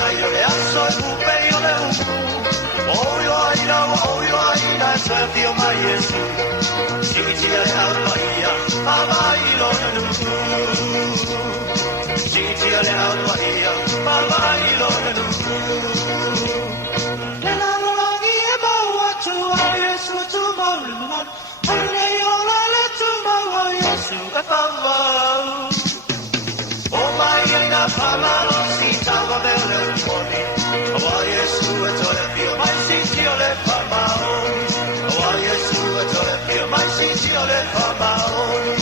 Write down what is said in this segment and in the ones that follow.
le aso e upe o le upu. Oio aira wa oio aira sa fio mai Yesu. Sikitia le aluaia, amai lo na nuku. Sikitia le aluaia, amai lo na nuku. Le la lolangi e maua tu a Yesu tu mauluman. Ole ola le tu maua Yesu e pavau. O mai e na pamalo si tawa vele umoni. Awa Yesu e tole fio mai si tio le pamaoni. Awa Yesu e tole fio mai si tio le pamaoni.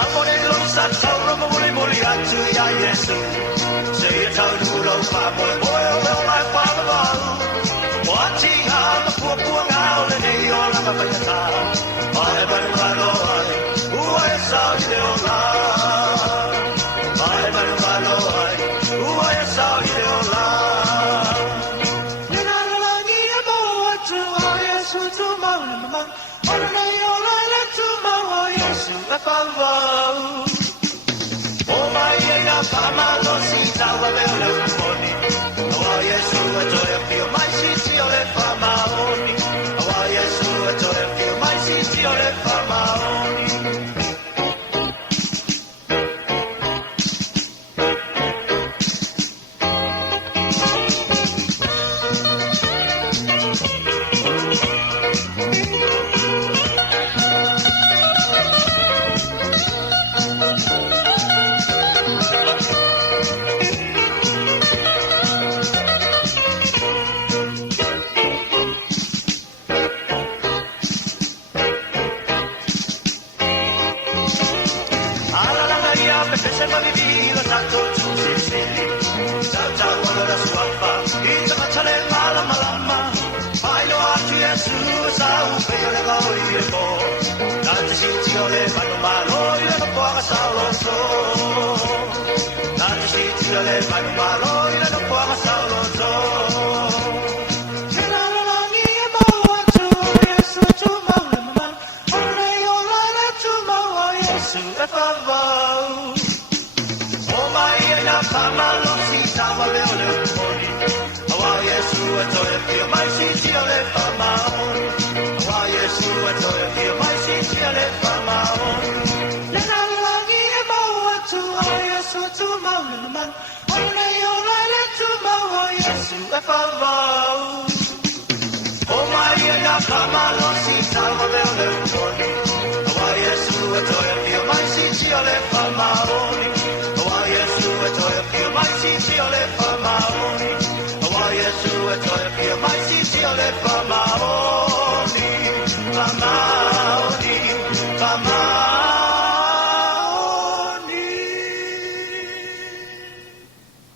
Amore lo sa tauro mo muli atu ya Yesu. Se e tauru lo pa mo boy o mai pamau. Wati ha ma pua ngao le nei o la mapayata. Ai mai malo ai, ua e sa de o la. Ai mai malo ai, ua e sa de o la. Le na langi e mo atu a Yesu tu mau le mama. Ora nei o la le tu mau a Yesu e pavau. O mai e na pamalo si tawa le o le umoni. Awa Yesu e toe pio mai si tio le pamaoni. Awa Yesu e toe pio mai si tio le pamaoni. Se va vivilo tanto tu sei felice. Ciao ciao guarda la sua fa. Il facciale mala malama. Fai lo a Gesù sa un peyo le voi e po. Tanti siti le fanno malo io non può solo so. Tanti siti le fanno malo io non può solo so. Che la la mia boa tu Yesu tu mama. Ora io la tu mama Yesu e favau. Pamalo si tawa le ole umoni. Awa Yesu e toe pio mai si tio le pamaoni. Awa Yesu e toe pio mai si tio le pamaoni. Le na langi e maua tu a Yesu tu mau le man. Ole ola le tu mau a Yesu e pavau. O mai e na pamalo si tawa le ole umoni. Awa Yesu e toe pio mai si tio le pamaoni. Yesu e toi pio mai si tio le pamaoni. Awa Yesu e toi pio mai si tio le pamaoni.